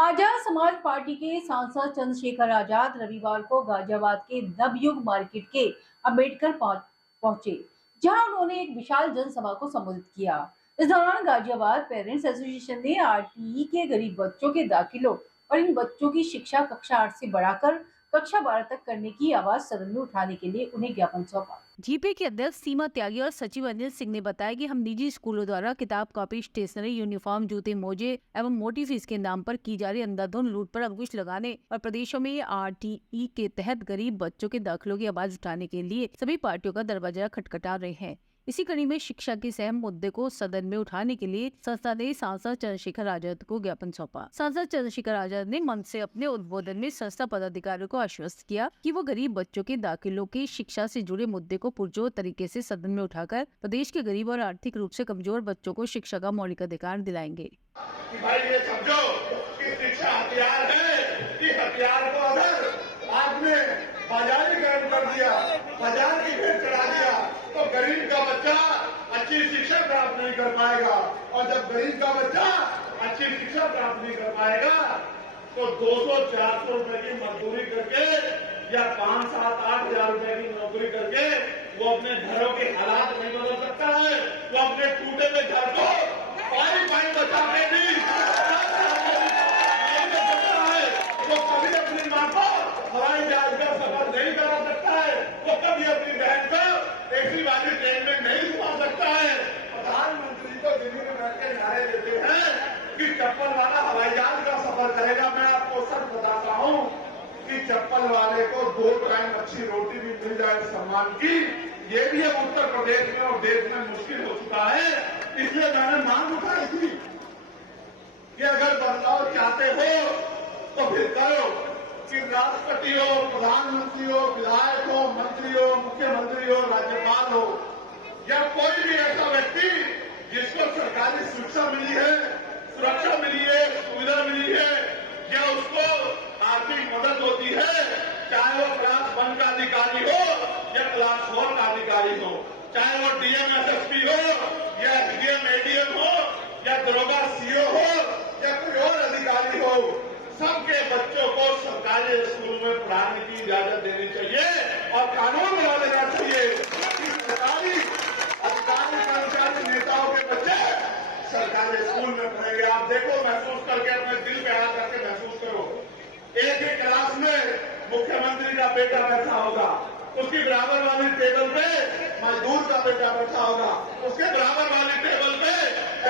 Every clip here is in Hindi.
आजाद समाज पार्टी के सांसद चंद्रशेखर आजाद रविवार को गाजियाबाद के नवयुग मार्केट के अम्बेडकर पहुंचे, जहां उन्होंने एक विशाल जनसभा को संबोधित किया। इस दौरान गाजियाबाद पेरेंट्स एसोसिएशन ने आरटीई के गरीब बच्चों के दाखिलों और इन बच्चों की शिक्षा कक्षा 8 से बढ़ाकर कक्षा 12 तक करने की आवाज सदन में उठाने के लिए उन्हें ज्ञापन सौंपा। जीपे के अध्यक्ष सीमा त्यागी और सचिव अनिल सिंह ने बताया कि हम निजी स्कूलों द्वारा किताब, कॉपी, स्टेशनरी, यूनिफॉर्म, जूते, मोजे एवं मोटी फीस के नाम पर की जा रही अंधाधुंध लूट पर अंकुश लगाने और प्रदेशों में आरटीई के तहत गरीब बच्चों के दाखिलों की आवाज उठाने के लिए सभी पार्टियों का दरवाजा खटखटा रहे हैं। इसी कड़ी में शिक्षा के सहम मुद्दे को सदन में उठाने के लिए संस्था ने सांसद चंद्रशेखर आजाद को ज्ञापन सौंपा। सांसद चंद्रशेखर आजाद ने मंच से अपने उद्बोधन में संस्था पदाधिकारियों को आश्वस्त किया कि वो गरीब बच्चों के दाखिलों की शिक्षा से जुड़े मुद्दे को पुरजोर तरीके से सदन में उठाकर प्रदेश के गरीब और आर्थिक रूप से कमजोर बच्चों को शिक्षा का मौलिक अधिकार दिलाएंगे। भाई ये समझो कि शिक्षा हथियार है, कि हथियार को अगर आपने बाजारीकरण कर दिया, बाजार की भेंट चढ़ा दिया, तो गरीब का बच्चा अच्छी शिक्षा प्राप्त नहीं कर पाएगा। और जब गरीब का बच्चा अच्छी शिक्षा प्राप्त नहीं कर पाएगा तो 200-400 रुपए की मजदूरी करके या 5-7-8 हजार रुपए की नौकरी करके वो अपने घरों के हालात नहीं बदल सकता है। वो अपने टूटे हुए घर को पाई बचा के भी वो कभी अपनी मां को हवाई जहाज का सफर नहीं करा सकता है। वो कभी अपनी बहन को एसी वाली ट्रेन में नहीं घुमा सकता है। प्रधानमंत्री तो दिल्ली में बैठ के नारे देते हैं कि चप्पल वाला हवाई जहाज का सफर करेगा। मैं आपको सच बताता हूं कि चप्पल वाले को 2 टाइम अच्छी रोटी भी मिल जाए सम्मान की, ये भी अब उत्तर प्रदेश में और देश में मुश्किल हो चुका है। इसलिए मैंने मांग उठाई थी कि अगर बदलाव चाहते हो तो फिर करो, कि राष्ट्रपति हो, प्रधानमंत्री हो, विधायक हो, मंत्री हो, मुख्यमंत्री हो, राज्यपाल हो या कोई भी ऐसा व्यक्ति जिसको सरकारी शिक्षा मिली है, सुरक्षा मिली है, सुविधा मिली है या उसको आर्थिक मदद होती है, चाहे वो क्लास 1 का अधिकारी हो या क्लास 4 का अधिकारी हो, चाहे वो डीएम एसएसपी हो या एसडीएम एडीएम हो या दरोगा सीओ हो या कोई और अधिकारी हो, सबके बच्चों को सरकारी स्कूल में पढ़ाने की इजाजत देनी चाहिए और कानून बना देना चाहिए कि सरकारी अधिकारी, कर्मचारी, नेताओं के बच्चे सरकारी स्कूल में पढ़ेंगे। आप देखो, महसूस करके अपने दिल पे आ करके महसूस करो, एक ही क्लास में मुख्यमंत्री का बेटा बैठा होगा, उसकी बराबर वाली टेबल पे मजदूर का बेटा बैठा होगा, उसके बराबर वाली टेबल पे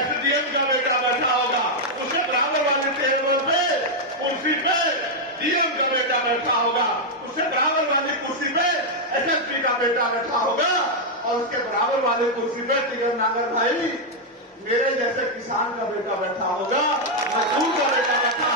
एसडीएम का बेटा बैठा होगा, उसके बराबर वाली टेबल पे कुर्सी पे डीएम का बेटा बैठा होगा, उसके बराबर वाली कुर्सी पे एसएसपी का बेटा बैठा होगा और उसके बराबर वाली कुर्सी पे टिगर नागर भाई मेरे जैसे किसान का बेटा बैठा होगा, मजदूर का बेटा बैठा